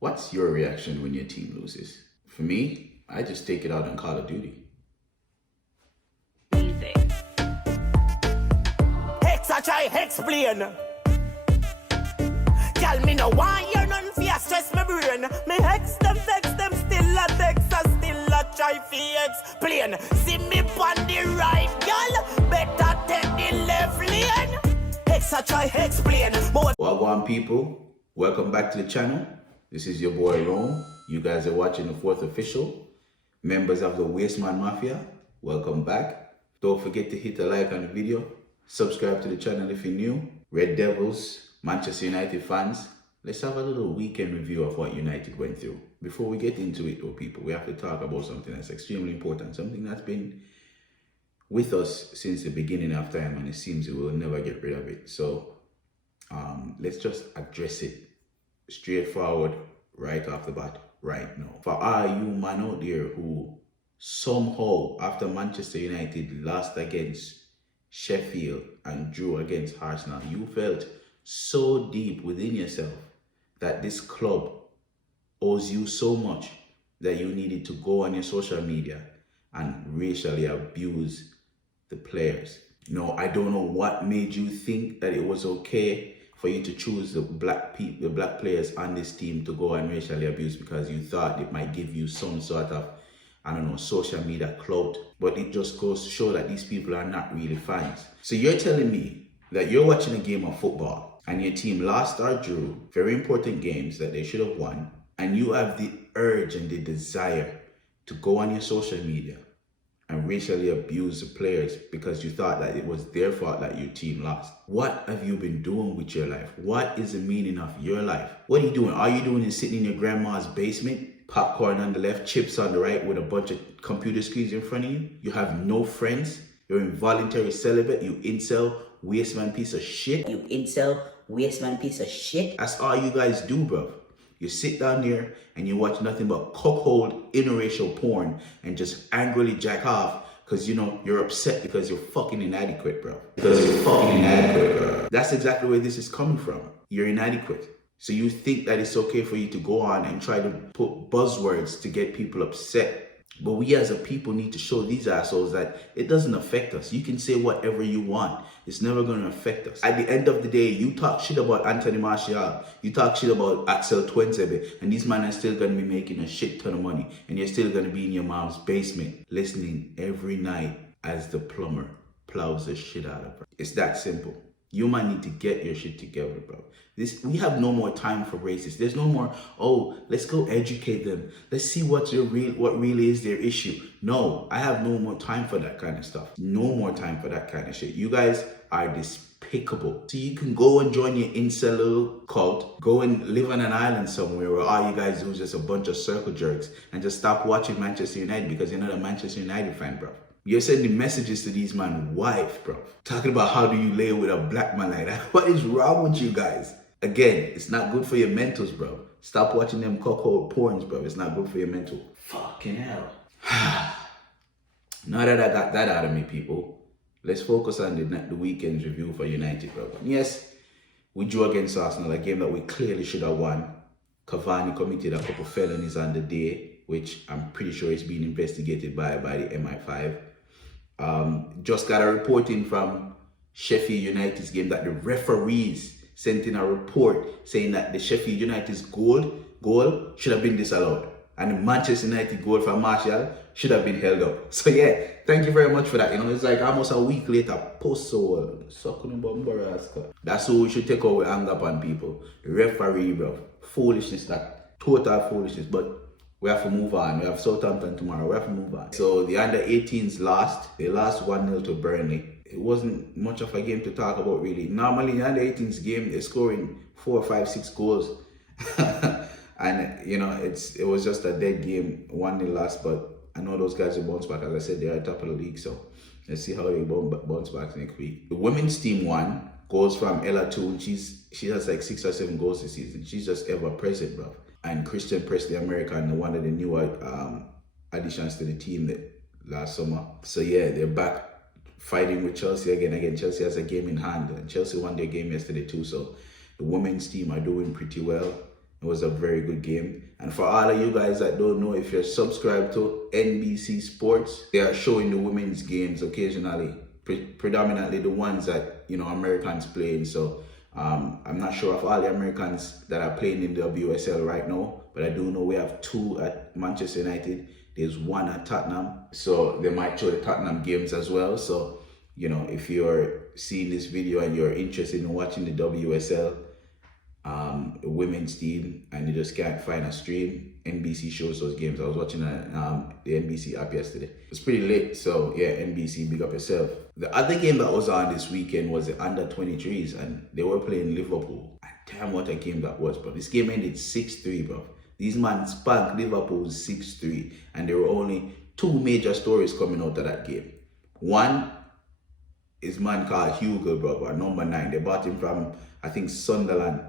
What's your reaction when your team loses? For me, I just take it out on Call of Duty. Hex, I try explain. Tell me no why you're none fear stress my brain. Me hex them, vex them, still a text, and still a try fi explain. See me on the right, girl, better take the left lane. Hex, I try explain. Wagwan people, welcome back to the channel. This is your boy Rome. You guys are watching the fourth official. Members of the Wasteman Mafia, welcome back. Don't forget to hit the like on the video. Subscribe to the channel if you're new. Red Devils, Manchester United fans, let's have a little weekend review of what United went through. Before we get into it though, people, we have to talk about something that's extremely important, something that's been with us since the beginning of time, and it seems we will never get rid of it. So let's just address it straightforward right off the bat right now. For all you man out there who somehow after Manchester United lost against Sheffield and drew against Arsenal, you felt so deep within yourself that this club owes you so much that you needed to go on your social media and racially abuse the players. No, I don't know what made you think that it was okay for you to choose the black players on this team to go and racially abuse, because you thought it might give you some sort of, I don't know, social media clout. But it just goes to show that these people are not really fans. So you're telling me that you're watching a game of football and your team lost or drew very important games that they should have won, and you have the urge and the desire to go on your social media and racially abuse the players because you thought that it was their fault that your team lost. What have you been doing with your life? What is the meaning of your life? What are you doing? All you doing is sitting in your grandma's basement, popcorn on the left, chips on the right, with a bunch of computer screens in front of you. You have no friends. You're involuntary celibate. You incel, wasteman piece of shit. You incel, wasteman piece of shit. That's all you guys do, bro. You sit down there and you watch nothing but cuckold interracial porn and just angrily jack off because, you know, you're upset because you're fucking inadequate, bro. Because you're fucking inadequate, bro. That's exactly where this is coming from. You're inadequate. So you think that it's okay for you to go on and try to put buzzwords to get people upset. But we as a people need to show these assholes that it doesn't affect us. You can say whatever you want. It's never going to affect us. At the end of the day, you talk shit about Anthony Martial. You talk shit about Axel Twenzebe. And these men are still going to be making a shit ton of money. And you're still going to be in your mom's basement listening every night as the plumber plows the shit out of her. It's that simple. You might need to get your shit together, bro. We have no more time for racists. There's no more, oh, let's go educate them. Let's see what really is their issue. No, I have no more time for that kind of stuff. No more time for that kind of shit. You guys are despicable. So you can go and join your incel little cult. Go and live on an island somewhere where all you guys do is just a bunch of circle jerks, and just stop watching Manchester United because you're not a Manchester United fan, bro. You're sending messages to these man's wife, bro. Talking about how do you lay with a black man like that. What is wrong with you guys? Again, it's not good for your mentals, bro. Stop watching them cuckold porns, bro. It's not good for your mental. Fucking hell. Now that I got that out of me, people, let's focus on the weekend's review for United, bro. Yes, we drew against Arsenal, a game that we clearly should have won. Cavani committed a couple felonies on the day, which I'm pretty sure is being investigated by the MI5. Just got a report in from Sheffield United's game that the referees sent in a report saying that the Sheffield United's goal should have been disallowed, and the Manchester United goal from Martial should have been held up. So yeah, thank you very much for that. You know, it's like almost a week later, that's who we should take our anger upon, people. The referee, bro. Foolishness, that total foolishness. But we have to move on. We have Southampton tomorrow. We have to move on. So the under 18s lost. They lost 1-0 to Burnley. It wasn't much of a game to talk about, really. Normally, in the under 18s game, they're scoring 4, 5, 6 goals. And, you know, it was just a dead game. 1-0 lost, but I know those guys will bounce back. As I said, they're at the top of the league. So let's see how they bounce back next week. The women's team won. Goals from Ella Toon. She has like 6 or 7 goals this season. She's just ever present, bro. And Christian Presley, American, one of the new additions to the team last summer. So yeah, they're back fighting with Chelsea again. Chelsea has a game in hand, and Chelsea won their game yesterday too. So the women's team are doing pretty well. It was a very good game. And for all of you guys that don't know, if you're subscribed to NBC Sports, they are showing the women's games occasionally, predominantly the ones that, you know, Americans playing. So I'm not sure of all the Americans that are playing in the WSL right now, but I do know we have 2 at Manchester United. There's 1 at Tottenham. So they might show the Tottenham games as well. So, you know, if you're seeing this video and you're interested in watching the WSL women's team and you just can't find a stream, NBC shows those games. I was watching the NBC app yesterday. It's pretty late, so yeah, NBC, big up yourself. The other game that was on this weekend was the under 23s, and they were playing Liverpool. Damn, what a game that was, bro. This game ended 6-3, bro. These man spanked Liverpool 6-3, and there were only 2 major stories coming out of that game. One is man called Hugo, bro, at number 9. They bought him from, I think, Sunderland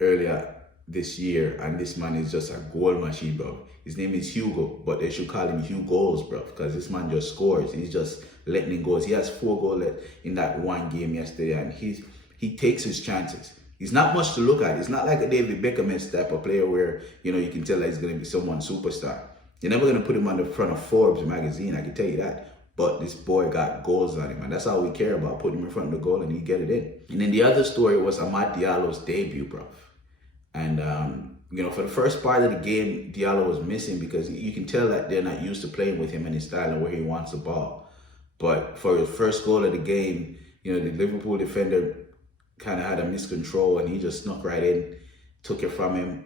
earlier this year, and this man is just a goal machine, bro. His name is Hugo, but they should call him Hugh Goals, bro, because this man just scores. He's just letting it go. He has 4 goals in that one game yesterday, and he takes his chances. He's not much to look at. He's not like a David Beckham type of player where, you know, you can tell that he's going to be someone superstar. You're never going to put him on the front of Forbes magazine, I can tell you that. But this boy got goals on him, and that's all we care about, putting him in front of the goal and he get it in. And then the other story was Amad Diallo's debut, bro. And, you know, for the first part of the game, Diallo was missing because you can tell that they're not used to playing with him and his style and where he wants the ball. But for his first goal of the game, you know, the Liverpool defender kind of had a miscontrol and he just snuck right in, took it from him,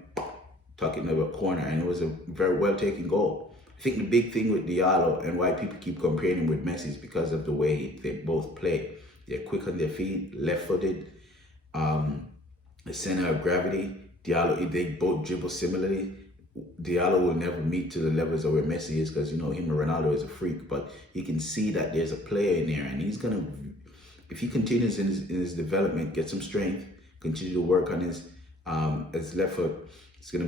tucked it into a corner, and it was a very well taken goal. I think the big thing with Diallo and why people keep comparing him with Messi is because of the way they both play. They're quick on their feet, left-footed, the center of gravity. Diallo, they both dribble similarly. Diallo will never meet to the levels of where Messi is because, you know, him and Ronaldo is a freak, but you can see that there's a player in there, and he's going to, if he continues in his development, get some strength, continue to work on his left foot, he's gonna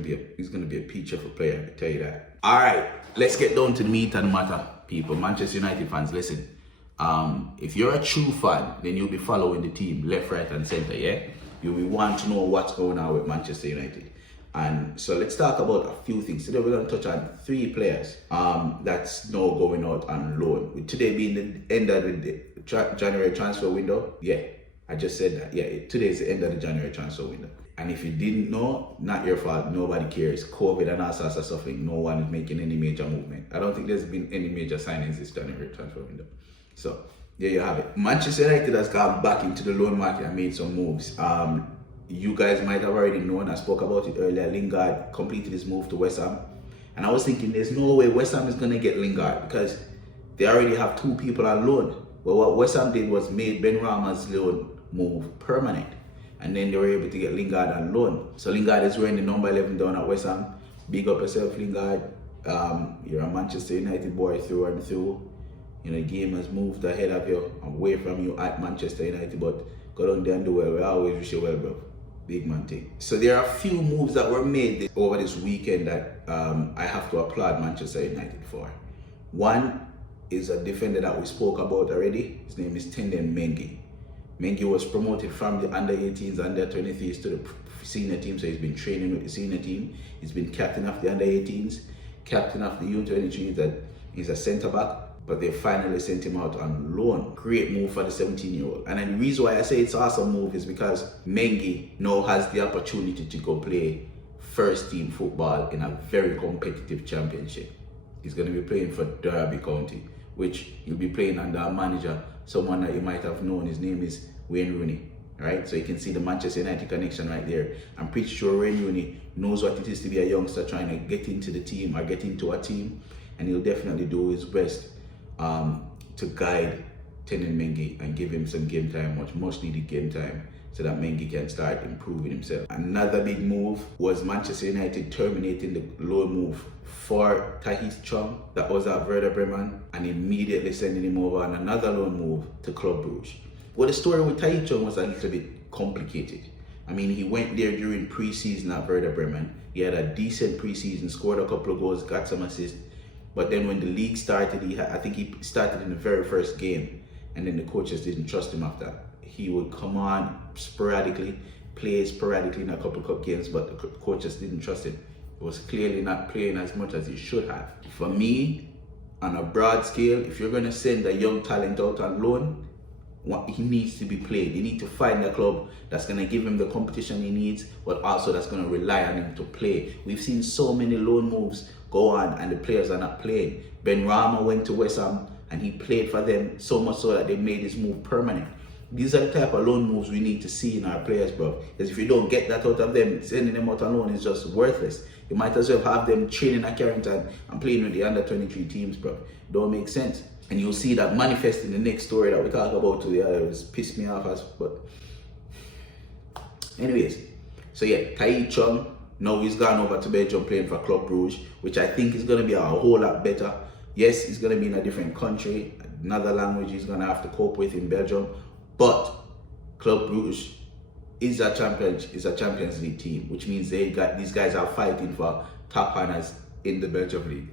be a peach of a player, I can tell you that. All right, let's get down to the meat and the matter, people. Manchester United fans, listen. If you're a true fan, then you'll be following the team left, right, and center. Yeah, you'll be wanting to know what's going on with Manchester United. And so let's talk about a few things. Today we're going to touch on 3 players that's now going out on loan. With today being the end of the January transfer window. Yeah, I just said that. Yeah, today is the end of the January transfer window. And if you didn't know, not your fault. Nobody cares. COVID and all sorts of stuff. No one is making any major movement. I don't think there's been any major signings this January transfer window. So there you have it. Manchester United has gone back into the loan market and made some moves. You guys might have already known, I spoke about it earlier, Lingard completed his move to West Ham. And I was thinking there's no way West Ham is going to get Lingard because they already have 2 people on loan. Well, what West Ham did was made Ben Rama's loan move permanent. And then they were able to get Lingard on loan. So Lingard is wearing the number 11 down at West Ham. Big up yourself, Lingard. You're a Manchester United boy through and through. You know, the game has moved ahead of you, away from you at Manchester United, but go down there and do well. We always wish you well, bro. Big man thing. So there are a few moves that were made over this weekend that I have to applaud Manchester United for. One is a defender that we spoke about already. His name is Tenden Mengi. Mengi was promoted from the under-18s, under-23s to the senior team, so he's been training with the senior team. He's been captain of the under-18s, captain of the U23s, that he's a centre-back. But they finally sent him out on loan. Great move for the 17-year-old. And then the reason why I say it's awesome move is because Mengi now has the opportunity to go play first team football in a very competitive championship. He's going to be playing for Derby County, which he'll be playing under a manager, someone that you might have known. His name is Wayne Rooney, right? So you can see the Manchester United connection right there. I'm pretty sure Wayne Rooney knows what it is to be a youngster trying to get into the team or get into a team, and he'll definitely do his best to guide Tenden Mengi and give him some game time, much needed game time, so that Mengi can start improving himself. Another big move was Manchester United terminating the loan move for Tahith Chong that was at Werder Bremen and immediately sending him over on another loan move to Club Brugge. Well, the story with Tahith Chong was a little bit complicated. I mean, he went there during pre-season at Werder Bremen. He had a decent pre-season, scored a couple of goals, got some assists. But then when the league started, I think he started in the very first game, and then the coaches didn't trust him after. He would come on sporadically, play sporadically in a couple cup games, but the coach just didn't trust him. He was clearly not playing as much as he should have. For me, on a broad scale, if you're going to send a young talent out on loan, he needs to be played. You need to find a club that's going to give him the competition he needs, but also that's going to rely on him to play. We've seen so many loan moves go on and the players are not playing. Ben Rama went to West Ham and he played for them so much so that they made his move permanent. These are the type of loan moves we need to see in our players, bro. Because if you don't get that out of them, sending them out on loan is just worthless. You might as well have them training at Carrington and playing with the under 23 teams, bro. Don't make sense. And you'll see that manifest in the next story that we talk about today. It was pissed me off as, but anyways. So yeah, Tai Chung, now he's gone over to Belgium playing for Club Brugge, which I think is going to be a whole lot better. Yes, he's going to be in a different country, another language he's going to have to cope with in Belgium, but Club Brugge is a Champions League team, which means these guys are fighting for top honors in the Belgium league,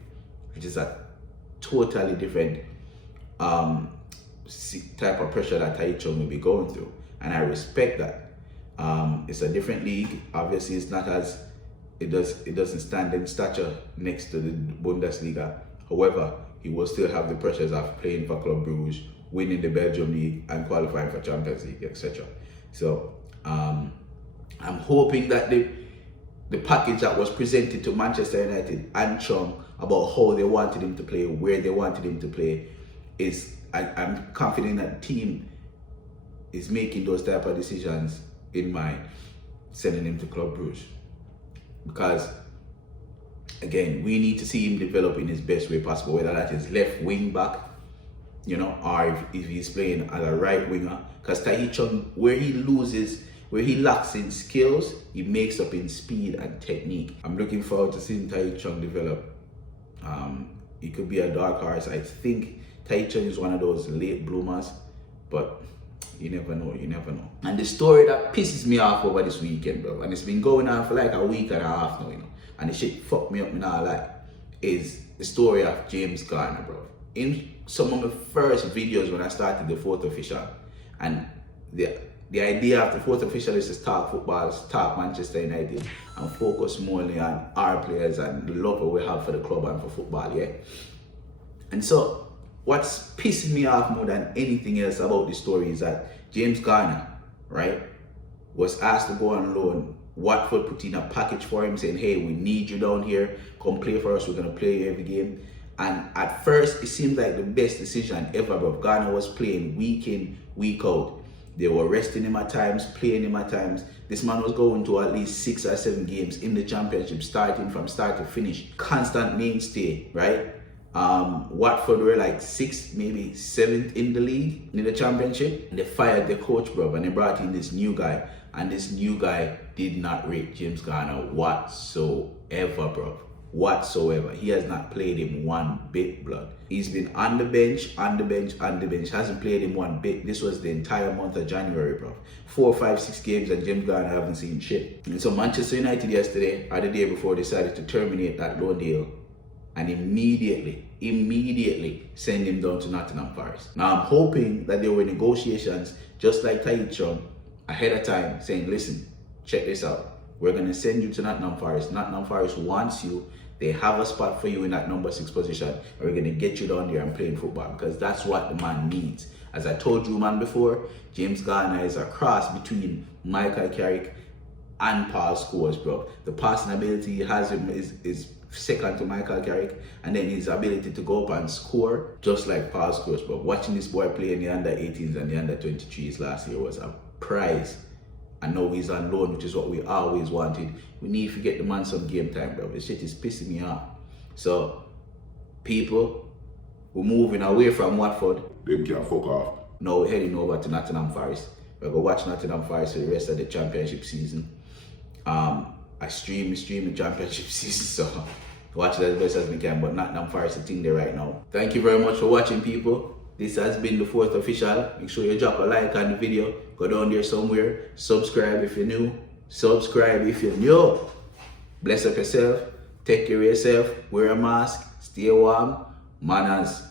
which is a totally different type of pressure that Tai Chung will be going through, and I respect that. It's a different league. Obviously, it's not as it doesn't stand in stature next to the Bundesliga. However, he will still have the pressures of playing for Club Brugge, winning the Belgium league, and qualifying for Champions League, etc. So I'm hoping that the package that was presented to Manchester United and Chung about how they wanted him to play, where they wanted him to play, I'm confident that the team is making those type of decisions in mind, sending him to Club Brugge. Because again, we need to see him develop in his best way possible, whether that is left wing back, or if he's playing as a right winger. Because Tai Chung, where he lacks in skills, he makes up in speed and technique. I'm looking forward to seeing Tai Chung develop. He could be a dark horse. I think Tai Chung is one of those late bloomers, but you never know. And the story that pisses me off over this weekend, bro, and it's been going on for like a week and a half now, and the shit fucked me up, is the story of James Garner, bro. In some of the first videos when I started the fourth official, and the idea of the fourth official is to talk football, talk Manchester United, and focus more on our players and the love that we have for the club and for football, yeah? And so, what's pissing me off more than anything else about this story is that James Garner, right, was asked to go on loan. Watford put in a package for him saying, hey, we need you down here, come play for us, we're going to play you every game. And at first, it seemed like the best decision ever, bro. Garner was playing week in, week out. They were resting him at times, playing him at times. This man was going to at least 6 or 7 games in the championship, starting from start to finish. Constant mainstay, right? Watford were like 6th, maybe 7th in the league, in the championship. And they fired the coach, bro, and they brought in this new guy. And this new guy did not rate James Garner whatsoever, bro. Whatsoever. He has not played him one bit, blood. He's been on the bench, hasn't played him one bit. This was the entire month of January, bro. 4, 5, 6 games and James Garner haven't seen shit. And so Manchester United yesterday, or the day before, decided to terminate that loan deal and immediately send him down to Nottingham Forest. Now I'm hoping that there were negotiations, just like Tai Chung, ahead of time, saying, listen, check this out. We're going to send you to Nottingham Forest. Nottingham Forest wants you. They have a spot for you in that number 6 position. And we're going to get you down there and playing football, because that's what the man needs. As I told you, man, before, James Garner is a cross between Michael Carrick and Paul Scholes, bro. The passing ability he has is second to Michael Carrick, and then his ability to go up and score, just like Paul Scholes, bro. Watching this boy play in the under 18s and the under 23s last year was a prize. And now he's on loan, which is what we always wanted. We need to get the man some game time, bro. This shit is pissing me off. So, people, we're moving away from Watford. Them can't fuck off. Now we're heading over to Nottingham Forest. We're going to watch Nottingham Forest for the rest of the championship season. I stream the championship season, so watch it as best as we can. But Nottingham Forest is the thing there right now. Thank you very much for watching, people. This has been the fourth official. Make sure you drop a like on the video. Go down there somewhere. Subscribe if you're new. Bless up yourself. Take care of yourself. Wear a mask. Stay warm. Manners.